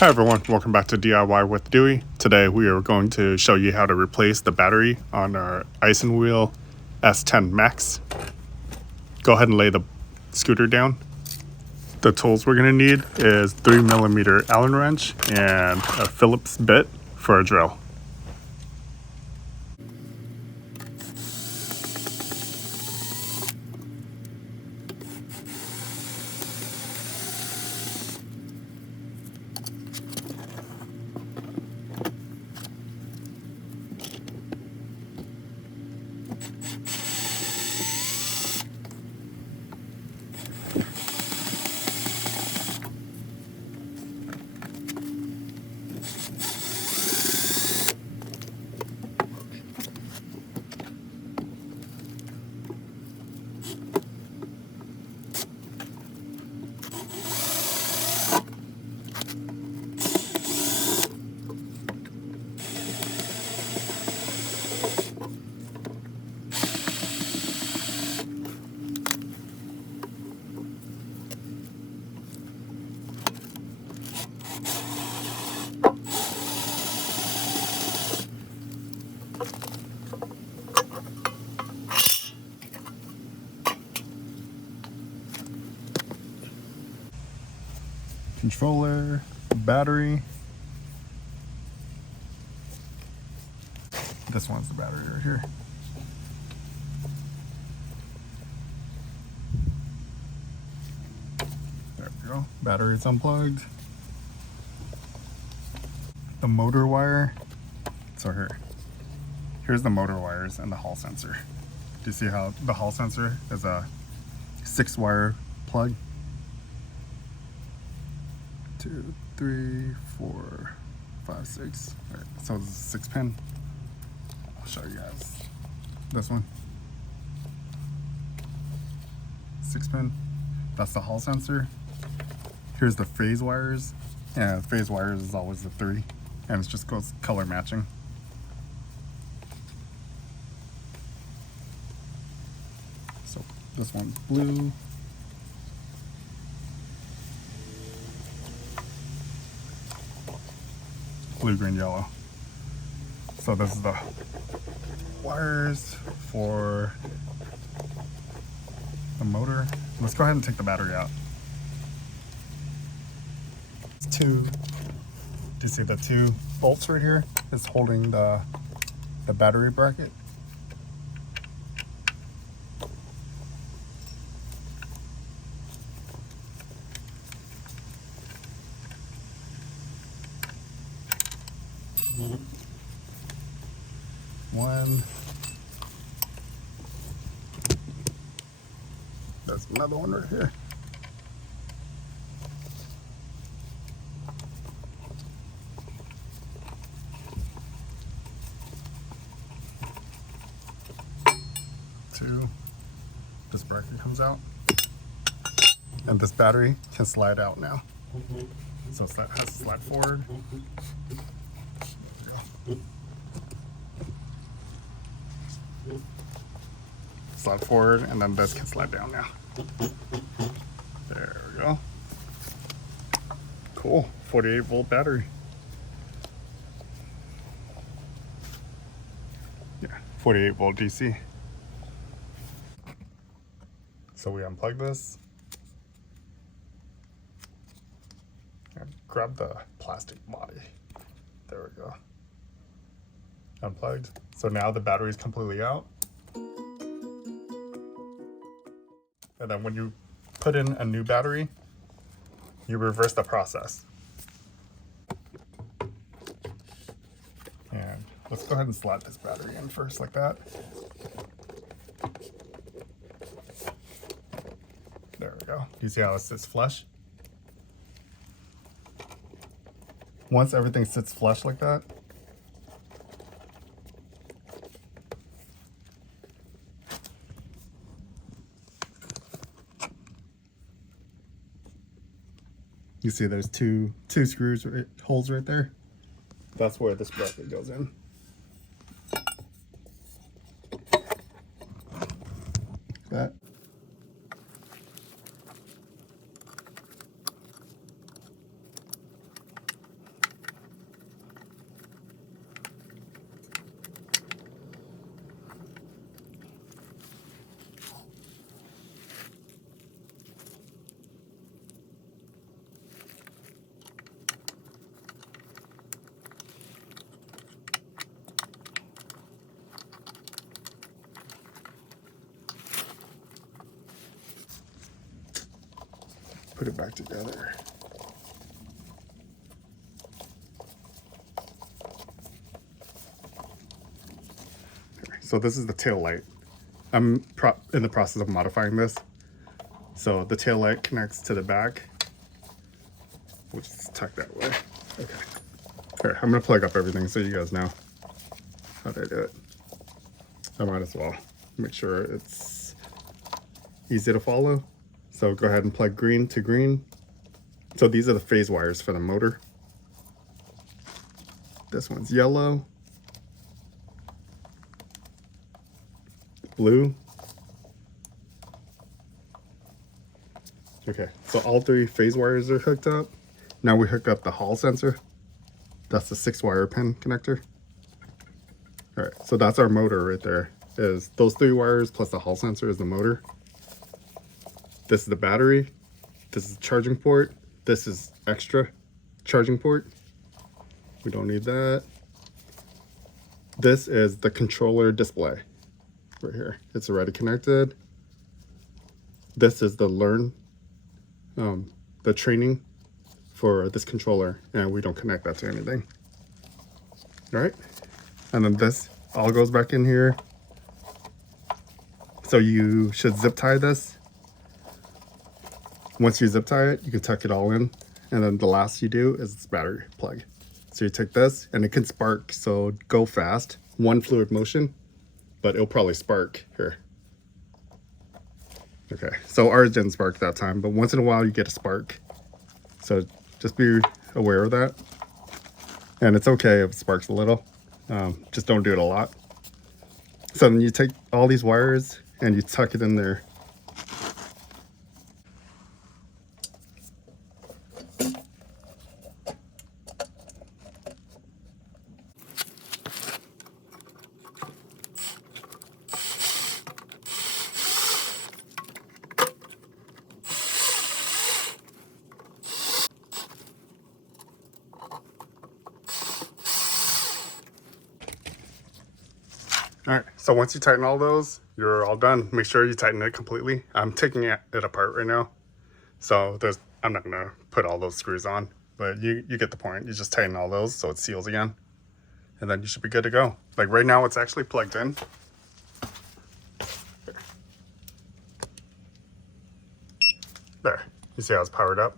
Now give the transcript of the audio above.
Hi everyone, welcome back to DIY with Dewey. Today we are going to show you how to replace the battery on our Isinwheel S10 Max. Go ahead and lay the scooter down. The tools we're going to need is 3mm Allen wrench and a Phillips bit for a drill. Controller, battery. This one's the battery right here. There we go. Battery's unplugged. The motor wire. So here's the motor wires and the hall sensor. Do you see how the hall sensor is a 6-wire plug? 2, 3, 4, 5, 6. Right, so it's a 6-pin. I'll show you guys this one. 6-pin. That's the hall sensor. Here's the phase wires. Yeah, phase wires is always the 3, and it just goes color matching. So this one's blue. Blue, green, yellow. So this is the wires for the motor. Let's go ahead and take the battery out. Do you see the 2 bolts right here? It's holding the battery bracket. One. There's another one right here. Two. This bracket comes out. And this battery can slide out now. So it has to slide forward. Slide forward, and then this can slide down now. There we go. Cool, 48-volt battery. Yeah, 48-volt DC. So we unplug this. And grab the plastic body. There we go. Unplugged. So now the battery is completely out. And then when you put in a new battery, you reverse the process. And let's go ahead and slot this battery in first like that. There we go. Do you see how it sits flush? Once everything sits flush like that, you see there's two screws, holes right there. That's where this bracket goes in. That. put it back together. So this is the tail light. I'm in the process of modifying this. So the tail light connects to the back. We'll just tuck that way. Okay. All right, I'm gonna plug up everything so you guys know how to do it. I might as well make sure it's easy to follow. So go ahead and plug green to green. So these are the phase wires for the motor. This one's yellow, blue. Okay, so all 3 phase wires are hooked up. Now we hook up the Hall sensor. That's the 6-wire pin connector. All right, so that's our motor right there. Is those 3 wires plus the Hall sensor is the motor. This is the battery. This is the charging port. This is extra charging port. We don't need that. This is the controller display right here. It's already connected. This is the the training for this controller, and we don't connect that to anything. All right, and then this all goes back in here. So you should zip tie this. Once you zip tie it, you can tuck it all in, and then the last you do is this battery plug. So you take this, and it can spark, so go fast. 1 fluid motion, but it'll probably spark here. Okay, so ours didn't spark that time, but once in a while you get a spark. So just be aware of that. And it's okay if it sparks a little. Just don't do it a lot. So then you take all these wires and you tuck it in there. All right, so once you tighten all those, you're all done. Make sure you tighten it completely. I'm taking it apart right now. So I'm not gonna put all those screws on, but you get the point. You just tighten all those so it seals again. And then you should be good to go. Like right now it's actually plugged in. There, you see how it's powered up?